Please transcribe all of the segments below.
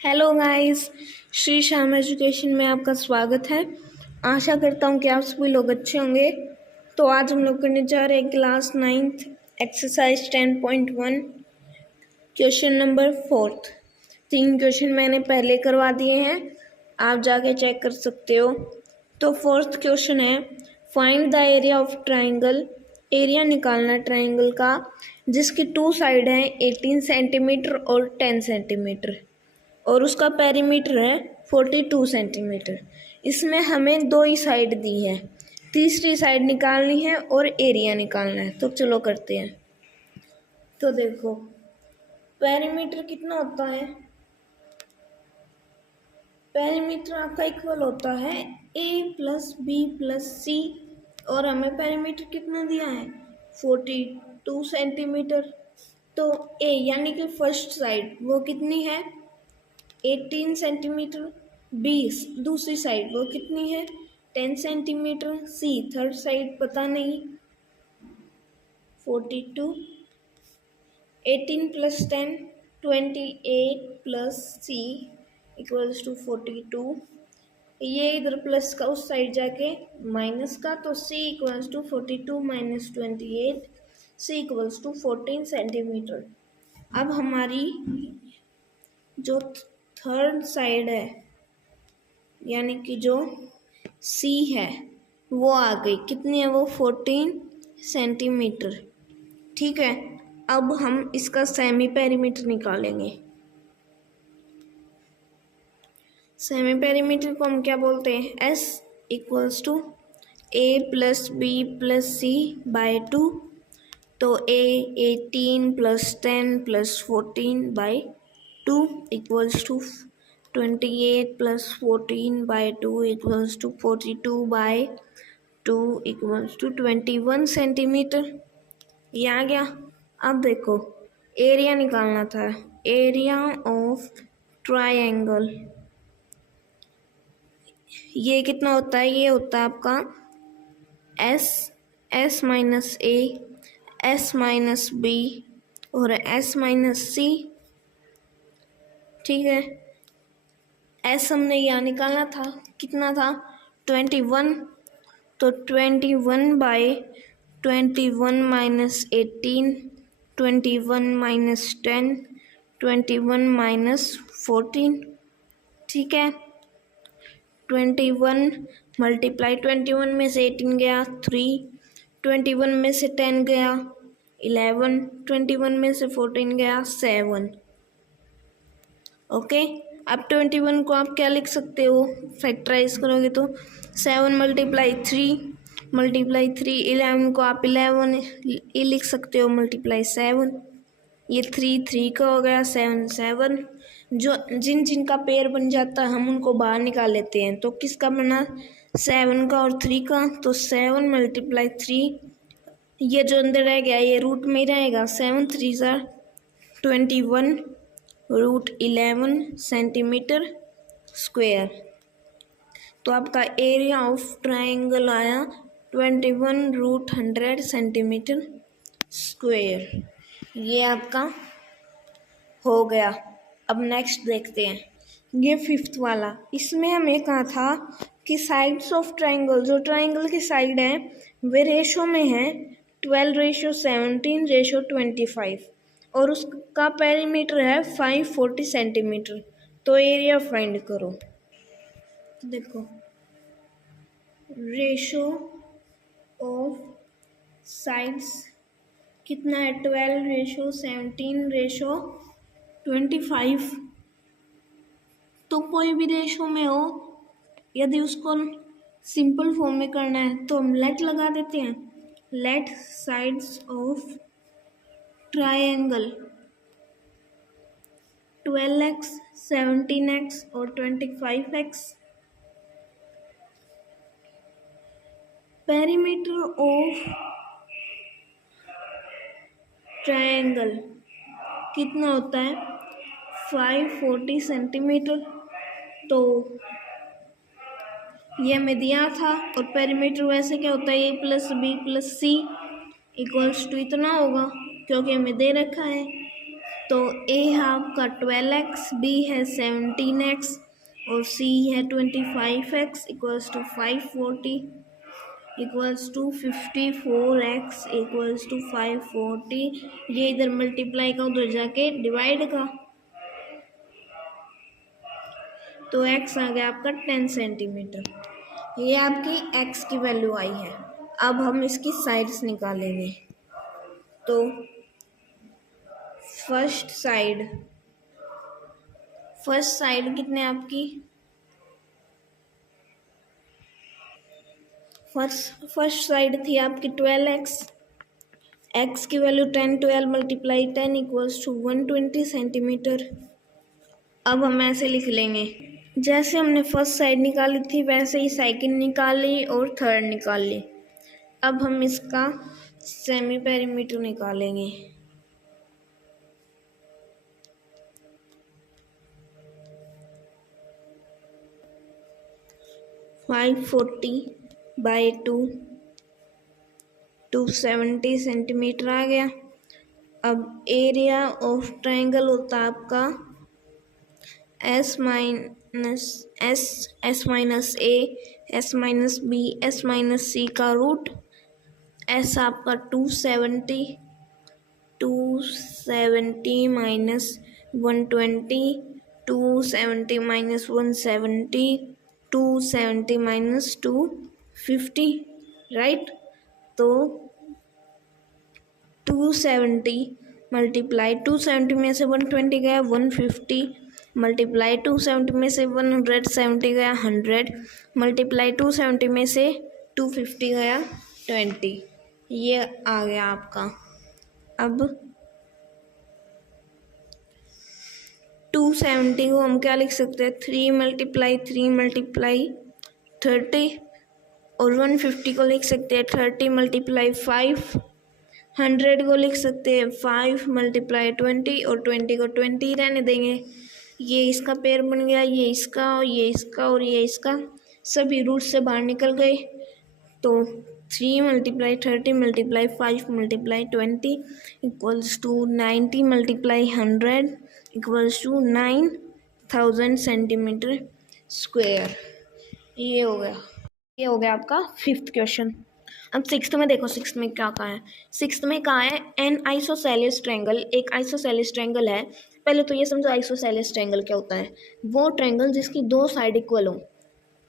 Hello guys, Shri Shyam education में आपका स्वागत है। आशा करता हूँ कि आप सभी लोग अच्छे होंगे। तो आज हम लोग करने जा रहे हैं class 9th exercise 10.1 question number 4। 3 question मैंने पहले करवा दिए हैं, आप जाके चेक कर सकते हो। तो 4th क्वेश्चन है, find the area of triangle. Area निकालना ट्राइंगल का जिसकी 2 साइड हैं 18 सेंटीमीटर और 10 सेंटीमीटर और उसका पेरीमीटर है 42 सेंटीमीटर। इसमें हमें 2 ही साइड दी है, तीसरी साइड निकालनी है और एरिया निकालना है। तो चलो करते हैं। तो देखो पेरीमीटर कितना होता है, पेरीमीटर आपका इक्वल होता है a प्लस बी प्लस सी और हमें पेरीमीटर कितना दिया है 42 सेंटीमीटर। तो a यानी कि फर्स्ट साइड वो कितनी है 18 सेंटीमीटर, बी दूसरी साइड वो कितनी है 10 सेंटीमीटर, सी थर्ड साइड पता नहीं 42, 18 plus 10 28 plus C equals to 42। ये इधर प्लस का उस साइड जाके माइनस का, तो C equals to 42 minus 28, C equals to 14 centimetre. अब हमारी जो थर्ड साइड है यानी कि जो सी है वो आ गई, कितनी है वो 14 सेंटीमीटर। ठीक है, अब हम इसका सेमी पेरीमीटर निकालेंगे। सेमी पेरीमीटर को हम क्या बोलते हैं, S equals to A plus B plus C by 2। तो A 18 plus 10 plus 14 by 2 equals to 28 plus 14 by 2 equals to 42 by 2 equals to 21 centimetre. ये आ गया। अब देखो एरिया निकालना था, एरिया ऑफ ट्रायंगल। ये कितना होता है, ये होता है आपका एस माइनस ए, एस माइनस बी और एस माइनस सी। ठीक है, एस हमने यहाँ निकालना था, कितना था 21। तो 21 बाय 21 माइनस 18, 21 माइनस 10, 21 माइनस 14। ठीक है, 21 मल्टीप्लाई 21 में से 18 गया 3, 21 में से 10 गया 11, 21 में से 14 गया 7। ओके, अब 21 को आप क्या लिख सकते हो, फैक्टराइज करोगे तो 7 मल्टीप्लाई 3 मल्टीप्लाई 3, 11 को आप 11 ये लिख सकते हो मल्टीप्लाई 7। ये 3 3 का हो गया 7 7। जो जिन का पेयर बन जाता है हम उनको बाहर निकाल लेते हैं। तो किसका बना 7 का और 3 का, तो 7 मल्टीप्लाई 3, ये जो अंदर रह गया ये रूट में ही रहेगा, 7 3 21 रूट 11 सेंटीमीटर स्क्वायर। तो आपका एरिया ऑफ ट्राइंगल आया 21 रूट 100 सेंटीमीटर स्क्वायर। ये आपका हो गया। अब नेक्स्ट देखते हैं, ये 5th वाला। इसमें हमें कहा था कि साइड्स ऑफ ट्राइंगल, जो ट्राइंगल की साइड है वे रेशो में है 12:17:25 और उसका पेरीमीटर है 540 सेंटीमीटर। तो एरिया फाइंड करो। देखो रेशो ऑफ साइड्स कितना है 12:17:25। तो कोई भी रेशो में हो, यदि उसको सिंपल फॉर्म में करना है तो हम लेट लगा देते हैं। Late sides of triangle 12x, 17x और 25x। पेरीमीटर ऑफ ट्रायंगल कितना होता है 540 सेंटीमीटर। तो ये हमें दिया था और पेरीमीटर वैसे क्या होता है, A plus B plus C equals to इतना होगा क्योंकि हमें दे रखा है। तो ए है आपका 12x, बी है 17x और सी है 25x equals to 540 equals to 54x equals to 540। ये इधर मल्टीप्लाई का उधर जाके डिवाइड का, तो x आ गया आपका 10 सेंटीमीटर। ये आपकी x की वैल्यू आई है। अब हम इसकी साइड्स निकालेंगे। तो फर्स्ट साइड कितने आपकी, फर्स्ट साइड थी आपकी 12x, x की value 10, 12 multiply 10 equals to 120 centimetre. अब हम ऐसे लिख लेंगे, जैसे हमने फर्स्ट साइड निकाली थी वैसे ही सेकंड निकाली और थर्ड निकाल ली। अब हम इसका सेमी पेरीमीटर निकालेंगे। फाइव 270 सेंटीमीटर आ गया। अब एरिया ऑफ ट्रायंगल होता है आपका S minus A, S minus B, S minus C का रूट। S आपका 270 माइनस 120, 270 माइनस 170, 270 माइनस 250, राइट। तो 270 मल्टीप्लाई 270 में से 120 गया 150, मल्टीप्लाई 270 में से 170 गया 100, मल्टीप्लाई 270 में से 250 गया 20। ये आ गया आपका। अब 270 को हम क्या लिख सकते हैं, 3 मल्टीप्लाई 30 और 150 को लिख सकते हैं 30 मल्टीप्लाई 5, 100 को लिख सकते हैं 5 मल्टीप्लाई 20 और 20 को 20 रहने देंगे। ये इसका पेयर बन गया, ये इसका और ये इसका और ये इसका, सभी रूट से बाहर निकल गए। तो 3 multiply 30 multiply 5 multiply 20 equals to 90 multiply 100 equals to 9000 centimetre square. ये हो गया आपका फिफ्थ क्वेश्चन। अब सिक्स्थ में देखो, सिक्स्थ में क्या कहा है। सिक्स्थ में कहा है एन आइसोसेलेस ट्रायंगल, एक आइसोसेलेस ट्रायंगल है। पहले तो ये समझो आइसोसेलेस ट्रायंगल क्या होता है। वो ट्रायंगल जिसकी दो साइड इक्वल हो,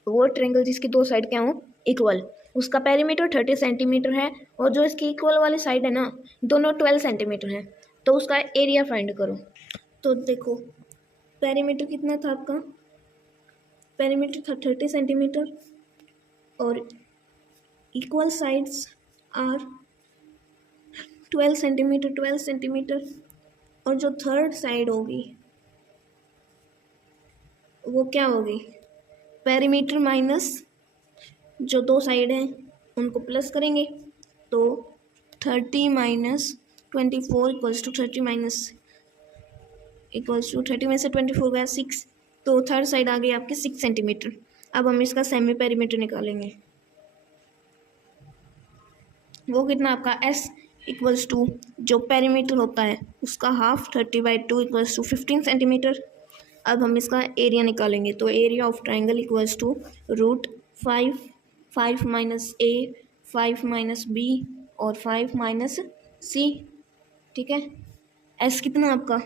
वो ट्रायंगल जिसकी दो साइड क्या हो, इक्वल। उसका पेरीमीटर 30 सेंटीमीटर है और जो इसकी इक्वल वाली साइड है ना, दोनों 12 सेंटीमीटर है। तो उसका एरिया फाइंड करो। तो देखो पेरीमीटर कितना था आपका, पेरीमीटर था 30 सेंटीमीटर और इक्वल साइड्स आर 12 सेंटीमीटर और जो थर्ड साइड होगी वो क्या होगी, पेरीमीटर माइनस जो दो साइड हैं उनको प्लस करेंगे। तो 30 minus 24 equals to 30 minus equals to 30 में से 24 गया 6, तो थर्ड साइड आ गई आपकी 6 सेंटीमीटर। अब हम इसका सेमी पेरीमीटर निकालेंगे। वो कितना आपका S इक्वल्स टू जो पेरीमीटर होता है उसका हाफ 30/2 इक्वल्स टू 15 सेंटीमीटर। अब हम इसका एरिया निकालेंगे। तो area of triangle equals to root 5 minus A, 5 minus B और 5 माइनस सी, ठीक है। S कितना आपका,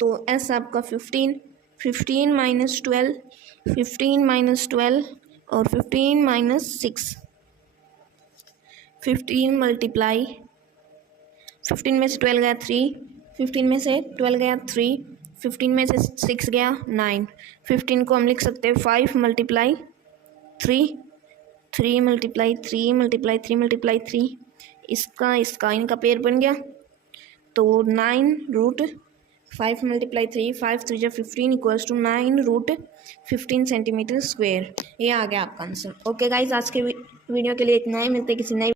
तो S आपका 15 माइनस 12, 15 माइनस 12 और 15 माइनस 6, 15 मल्टीप्लाई 15 में से 12 गया 3, 15 में से 12 गया 3, 15 में से 6 गया 9, 15 को हम लिख सकते हैं 5 मल्टीप्लाई 3, 3 मल्टीप्लाई 3 मल्टीप्लाई 3 मल्टीप्लाई 3, इसका इनका पेयर बन गया। तो 9 रूट 5 मल्टीप्लाई 3, 5 3 जो 15 equals to 9 root 15 centimetre square. ये आ गया आपका आंसर। ओके गाइज, आज के वीडियो के लिए इतना ही, मिलते हैं किसी नए